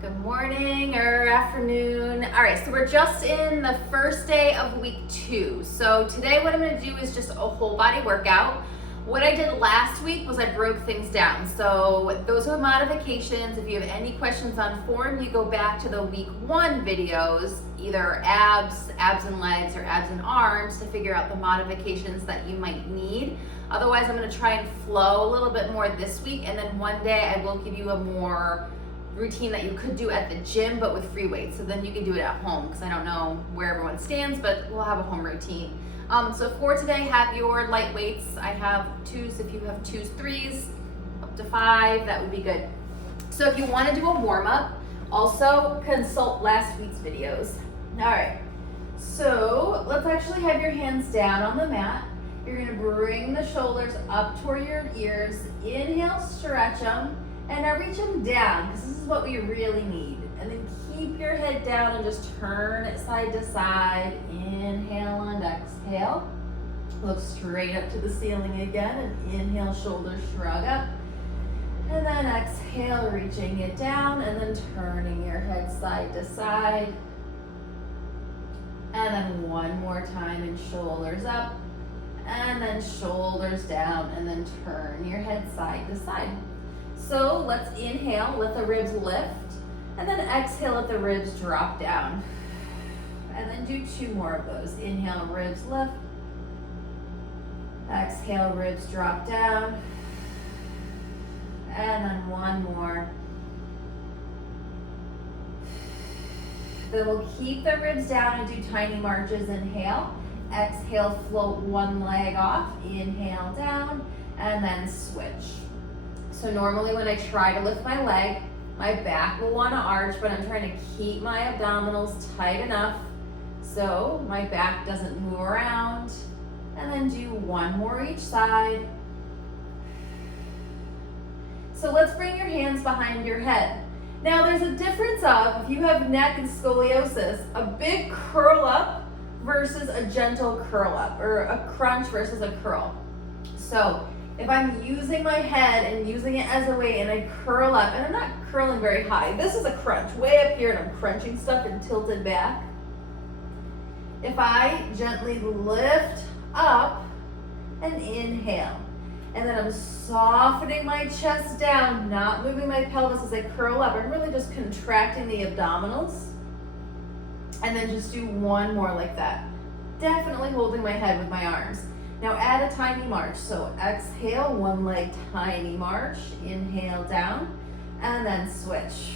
Good morning or afternoon. All right, so we're just in the first day of week 2. So today what I'm gonna do is just a whole body workout. What I did last week was I broke things down. So those are modifications. If you have any questions on form, you go back to the week 1 videos, either abs and legs, or abs and arms, to figure out the modifications that you might need. Otherwise, I'm gonna try and flow a little bit more this week, and then one day I will give you a more routine that you could do at the gym, but with free weights. So then you can do it at home, because I don't know where everyone stands, but we'll have a home routine. So for today, have your light weights. I have 2s. If you have 2s, 3s, up to 5, that would be good. So if you want to do a warm up, also consult last week's videos. All right, so let's actually have your hands down on the mat. You're gonna bring the shoulders up toward your ears. Inhale, stretch them, and now reach them down, because this is what we really need. And then keep your head down and just turn it side to side. Inhale and exhale. Look straight up to the ceiling again, and inhale, shoulders shrug up. And then exhale, reaching it down, and then turning your head side to side. And then one more time, and shoulders up. And then shoulders down, and then turn your head side to side. So let's inhale, let the ribs lift, and then exhale, let the ribs drop down. And then do 2 more of those. Inhale, ribs lift. Exhale, ribs drop down. And then one more. Then we'll keep the ribs down and do tiny marches. Inhale. Exhale, float one leg off. Inhale, down, and then switch. So normally when I try to lift my leg, my back will want to arch, but I'm trying to keep my abdominals tight enough so my back doesn't move around. And then do 1 more each side. So let's bring your hands behind your head. Now there's a difference of, if you have neck and scoliosis, a big curl up versus a gentle curl up, or a crunch versus a curl. So if I'm using my head and using it as a weight and I curl up, and I'm not curling very high, this is a crunch, way up here, and I'm crunching stuff and tilted back. If I gently lift up and inhale, and then I'm softening my chest down, not moving my pelvis as I curl up, I'm really just contracting the abdominals, and then just do 1 more like that. Definitely holding my head with my arms. Now add a tiny march. So exhale, 1 leg tiny march. Inhale down, and then switch.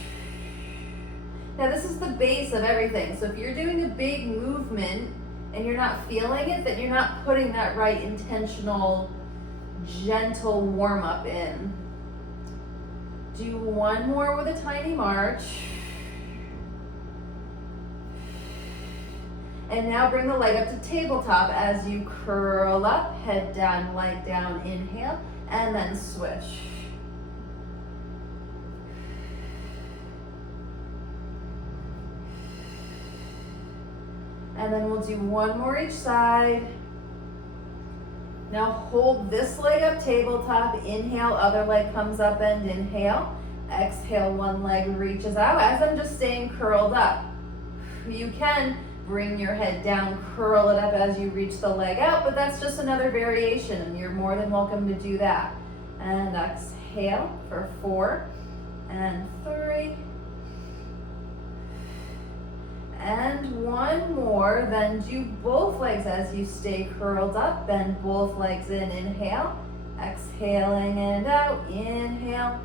Now this is the base of everything. So if you're doing a big movement and you're not feeling it, then you're not putting that right intentional, gentle warm up in. Do 1 more with a tiny march. And now bring the leg up to tabletop as you curl up, head down, leg down, inhale, and then switch. And then we'll do 1 more each side. Now hold this leg up, tabletop, inhale, other leg comes up and inhale. Exhale, 1 leg reaches out as I'm just staying curled up. You can bring your head down, curl it up as you reach the leg out, but that's just another variation, and you're more than welcome to do that. And exhale for 4 and 3. And 1 more, then do both legs as you stay curled up, bend both legs in, inhale, exhaling and out, inhale.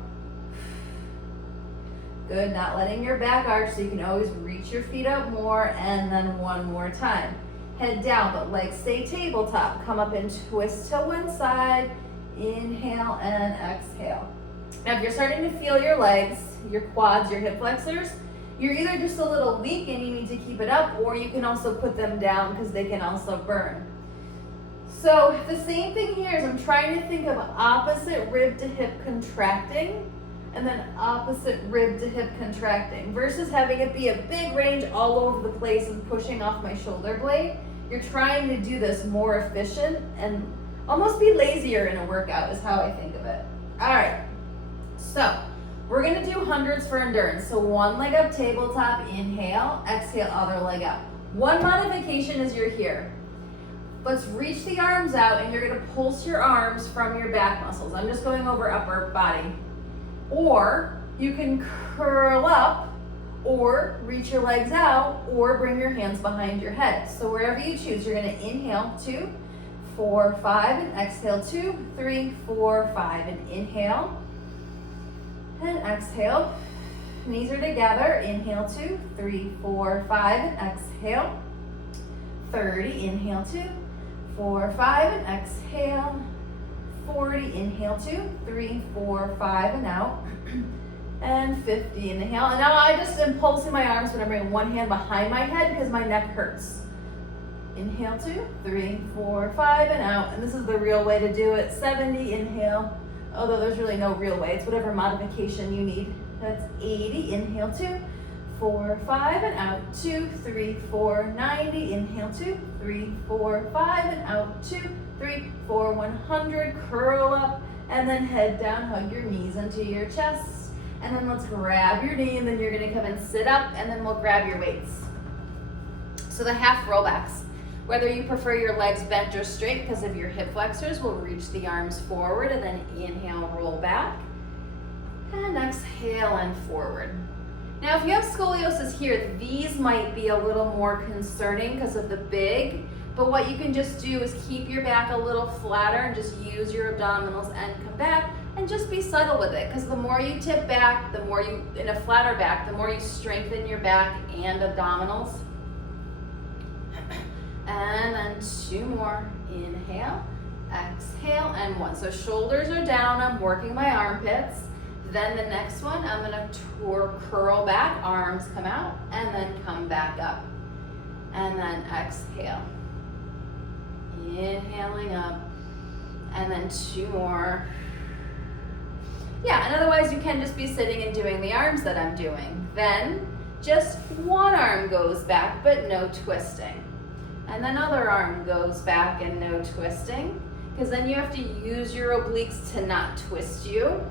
Good, not letting your back arch, so you can always reach your feet up more, and then 1 more time. Head down, but legs stay tabletop. Come up and twist to one side, inhale and exhale. Now if you're starting to feel your legs, your quads, your hip flexors, you're either just a little weak and you need to keep it up, or you can also put them down because they can also burn. So the same thing here is I'm trying to think of opposite rib to hip contracting, and then opposite rib to hip contracting, versus having it be a big range all over the place and pushing off my shoulder blade. You're trying to do this more efficient and almost be lazier in a workout is how I think of it. All right, so We're gonna do hundreds for endurance. So one leg up, tabletop, inhale, exhale, other leg up. One modification is you're here. Let's reach the arms out and you're gonna pulse your arms from your back muscles. I'm just going over upper body. Or you can curl up or reach your legs out or bring your hands behind your head. So wherever you choose, you're gonna inhale 2, 4, 5, and exhale 2, 3, 4, 5, and inhale and exhale. Knees are together. Inhale 2, 3, 4, 5, and exhale. 30. Inhale 2, 4, 5, and exhale. 40. Inhale 2, 3, 4, 5, and out. And 50. Inhale. And now I just am pulsing my arms, but I'm bringing one hand behind my head because my neck hurts. Inhale 2, 3, 4, 5, and out. And this is the real way to do it. 70. Inhale. Although there's really no real way. It's whatever modification you need. That's 80. Inhale 2, 4, 5, and out. 2, 3, 4, 90. Inhale 2, 3, 4, 5, and out. 2, 3, 4, 100. Curl up and then head down. Hug your knees into your chest. And then let's grab your knee and then you're gonna come and sit up and then we'll grab your weights. So the half rollbacks. Whether you prefer your legs bent or straight because of your hip flexors, we'll reach the arms forward and then inhale, roll back. And exhale and forward. Now if you have scoliosis here, these might be a little more concerning because of the big, but what you can just do is keep your back a little flatter and just use your abdominals and come back and just be subtle with it because the more you tip back, the more you, in a flatter back, the more you strengthen your back and abdominals. And then 2 more. Inhale, exhale, and 1. So shoulders are down, I'm working my armpits. Then the next one, I'm gonna curl back, arms come out, and then come back up. And then exhale. Inhaling up, and then 2 more. Yeah, and otherwise you can just be sitting and doing the arms that I'm doing. Then just one arm goes back, but no twisting. And then other arm goes back and no twisting, because then you have to use your obliques to not twist you.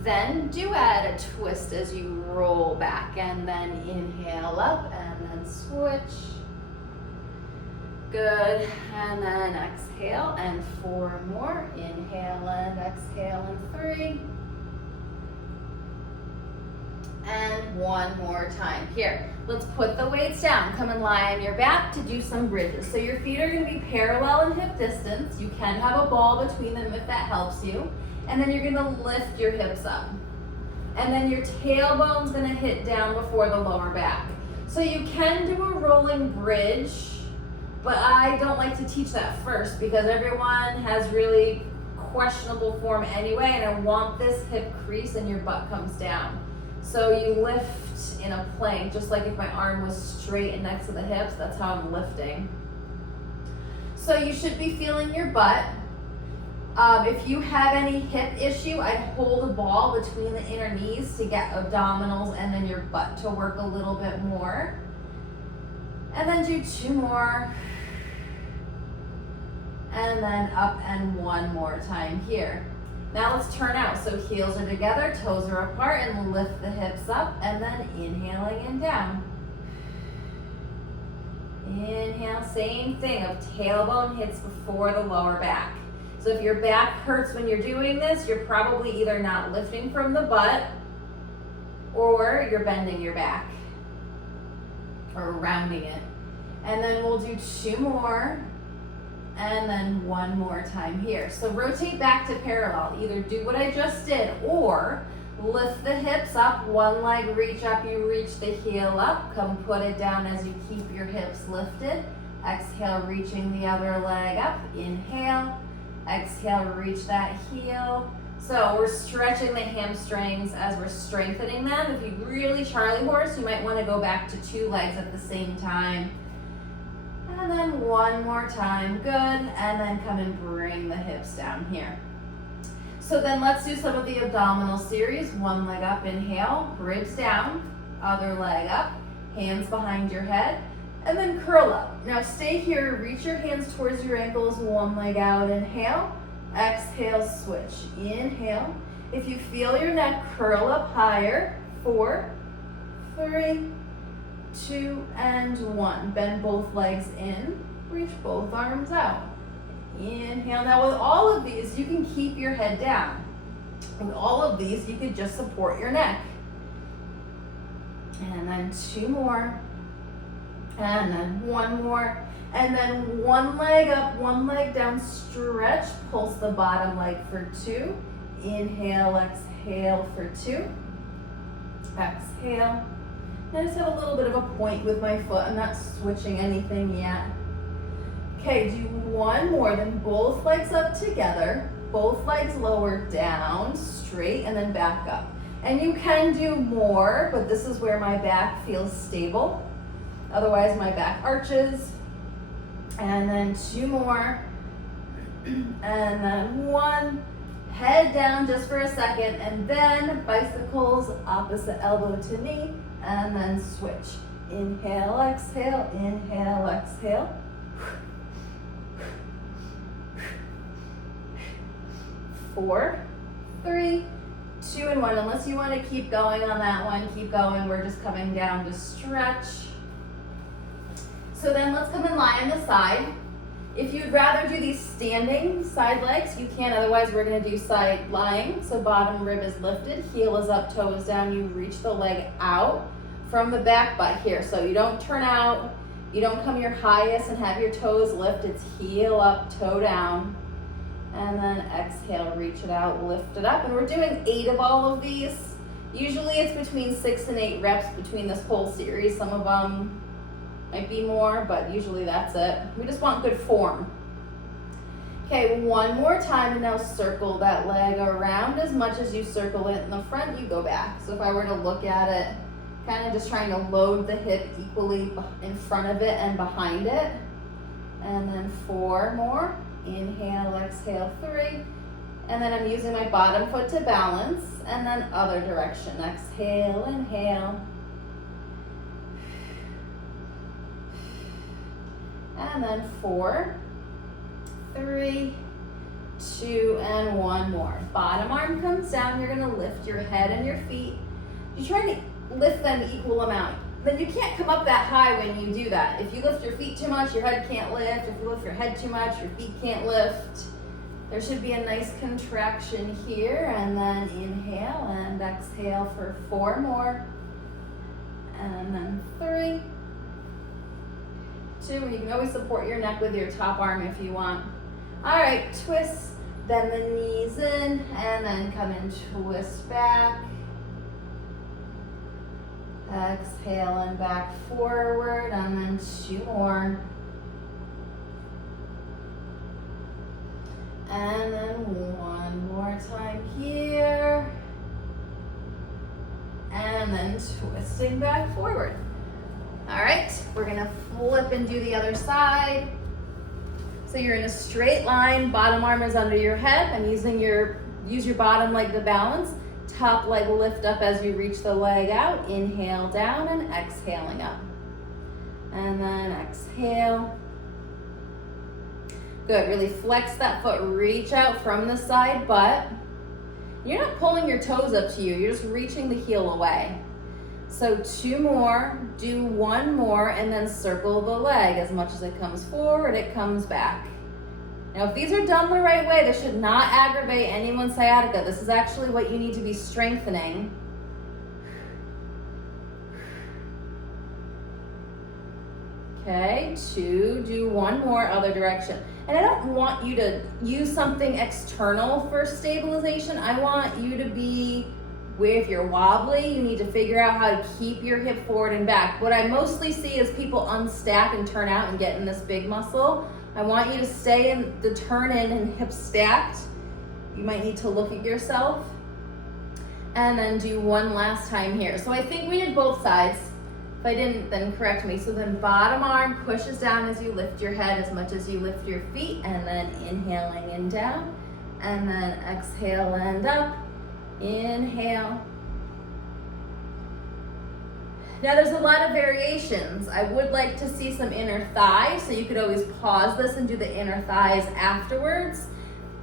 Then do add a twist as you roll back and then inhale up and then switch. Good, and then exhale and 4 more. Inhale and exhale and 3. And 1 more time. Here, let's put the weights down. Come and lie on your back to do some bridges. So your feet are gonna be parallel in hip distance. You can have a ball between them if that helps you. And then you're gonna lift your hips up. And then your tailbone's gonna hit down before the lower back. So you can do a rolling bridge, but I don't like to teach that first because everyone has really questionable form anyway, and I want this hip crease and your butt comes down. So you lift in a plank, just like if my arm was straight and next to the hips, that's how I'm lifting. So you should be feeling your butt. If you have any hip issue, I'd hold a ball between the inner knees to get abdominals and then your butt to work a little bit more. And then do 2 more. And then up and 1 more time here. Now let's turn out. So heels are together, toes are apart, and lift the hips up, and then inhaling and down. Inhale, same thing, of tailbone hits before the lower back. So if your back hurts when you're doing this, you're probably either not lifting from the butt, or you're bending your back, or rounding it. And then we'll do 2 more. And then 1 more time here. So rotate back to parallel. Either do what I just did or lift the hips up, one leg reach up, you reach the heel up, come put it down as you keep your hips lifted. Exhale, reaching the other leg up, inhale, exhale, reach that heel. So we're stretching the hamstrings as we're strengthening them. If you really Charlie horse, you might want to go back to 2 legs at the same time. And then 1 more time, good, and then come and bring the hips down here. So then let's do some of the abdominal series. 1 leg up, inhale, ribs down, other leg up, hands behind your head, and then curl up. Now stay here, reach your hands towards your ankles, 1 leg out, inhale, exhale, switch. Inhale. If you feel your neck curl up higher, 4, 3, 2, and 1. Bend both legs in, reach both arms out. Inhale. Now with all of these, you can keep your head down. With all of these, you could just support your neck. And then 2 more. And then 1 more. And then 1 leg up, 1 leg down, stretch. Pulse the bottom leg for 2. Inhale, exhale for 2. Exhale. I just have a little bit of a point with my foot. I'm not switching anything yet. Okay, do 1 more, then both legs up together, both legs lower down, straight, and then back up. And you can do more, but this is where my back feels stable. Otherwise, my back arches. And then 2 more. And then 1. Head down just for a second, and then bicycles, opposite elbow to knee, and then switch. Inhale, exhale, inhale, exhale. 4, 3, 2, and 1. Unless you want to keep going on that one, keep going. We're just coming down to stretch. So then let's come and lie on the side. If you'd rather do these standing side legs, you can. Otherwise, we're going to do side lying. So bottom rib is lifted, heel is up, toe is down. You reach the leg out from the back butt here. So you don't turn out, you don't come your highest and have your toes lift. It's heel up, toe down. And then exhale, reach it out, lift it up. And we're doing 8 of all of these. Usually it's between 6 and 8 reps between this whole series. Some of them might be more, but usually that's it. We just want good form. Okay, 1 more time, and now circle that leg around. As much as you circle it in the front, you go back. So if I were to look at it, kind of just trying to load the hip equally in front of it and behind it. And then 4 more. Inhale, exhale, 3. And then I'm using my bottom foot to balance, and then other direction. Exhale, inhale. And then 4, 3, 2, and 1 more. Bottom arm comes down. You're going to lift your head and your feet. You try to lift them equal amount. Then you can't come up that high when you do that. If you lift your feet too much, your head can't lift. If you lift your head too much, your feet can't lift. There should be a nice contraction here, and then inhale and exhale for 4 more. And then 3, 2, you can always support your neck with your top arm if you want. All right, twist, bend the knees in, and then come and twist back. Exhale and back forward, and then 2 more. And then 1 more time here. And then twisting back forward. All right, we're gonna flip and do the other side. So you're in a straight line, bottom arm is under your head. I'm using use your bottom leg to balance. Top leg lift up as you reach the leg out. Inhale down and exhaling up. And then exhale. Good, really flex that foot, reach out from the side butt. You're not pulling your toes up to you, you're just reaching the heel away. So 2 more, do 1 more, and then circle the leg. As much as it comes forward, it comes back. Now, if these are done the right way, this should not aggravate anyone's sciatica. This is actually what you need to be strengthening. Okay, 2, do 1 more, other direction. And I don't want you to use something external for stabilization. I want you to be where if you're wobbly, you need to figure out how to keep your hip forward and back. What I mostly see is people unstack and turn out and get in this big muscle. I want you to stay in the turn in and hip stacked. You might need to look at yourself. And then do 1 last time here. So I think we did both sides. If I didn't, then correct me. So then bottom arm pushes down as you lift your head as much as you lift your feet, and then inhaling and down, and then exhale and up. Inhale. Now there's a lot of variations. I would like to see some inner thighs, so you could always pause this and do the inner thighs afterwards.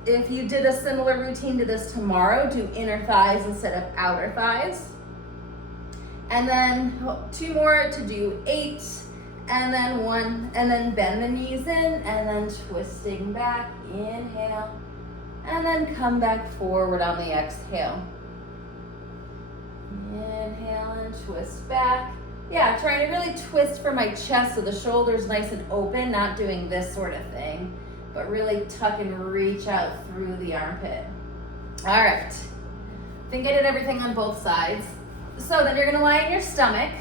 If you did a similar routine to this tomorrow, do inner thighs instead of outer thighs. And then 2 more to do 8, and then 1, and then bend the knees in, and then twisting back, inhale, and then come back forward on the exhale. Inhale and twist back. Yeah, trying to really twist for my chest so the shoulder's nice and open, not doing this sort of thing, but really tuck and reach out through the armpit. All right, I think I did everything on both sides. So then you're gonna lie on your stomach.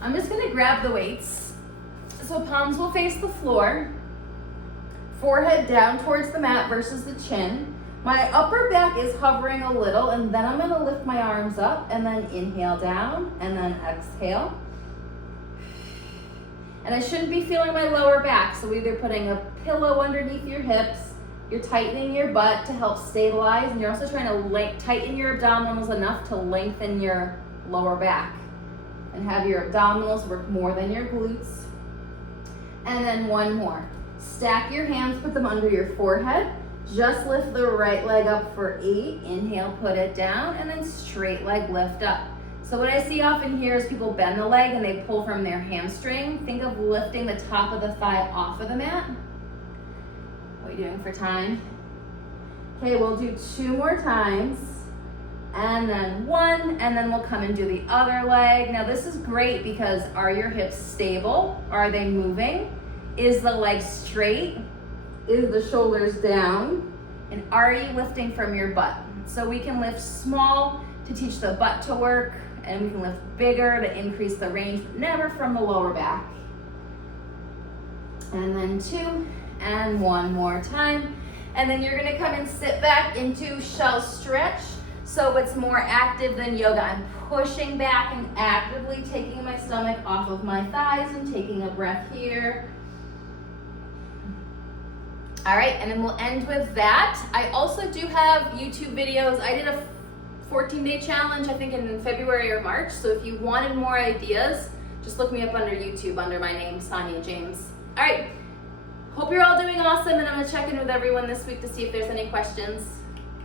I'm just gonna grab the weights. So palms will face the floor, forehead down towards the mat versus the chin. My upper back is hovering a little, and then I'm gonna lift my arms up and then inhale down and then exhale. And I shouldn't be feeling my lower back, so either putting a pillow underneath your hips, you're tightening your butt to help stabilize, and you're also trying to tighten your abdominals enough to lengthen your lower back and have your abdominals work more than your glutes. And then 1 more. Stack your hands, put them under your forehead. Just lift the right leg up for 8. Inhale, put it down, and then straight leg lift up. So what I see often here is people bend the leg and they pull from their hamstring. Think of lifting the top of the thigh off of the mat. What are you doing for time? Okay, we'll do 2 more times, and then 1, and then we'll come and do the other leg. Now this is great because are your hips stable? Are they moving? Is the leg straight? Is the shoulders down? And are you lifting from your butt? So we can lift small to teach the butt to work, and we can lift bigger to increase the range, but never from the lower back. And then 2, and 1 more time. And then you're gonna come and sit back into shell stretch. So it's more active than yoga. I'm pushing back and actively taking my stomach off of my thighs and taking a breath here. All right, and then we'll end with that. I also do have YouTube videos. I did a 14-day challenge, I think in February or March. So if you wanted more ideas, just look me up under YouTube under my name, Sonia James. All right, hope you're all doing awesome, and I'm gonna check in with everyone this week to see if there's any questions.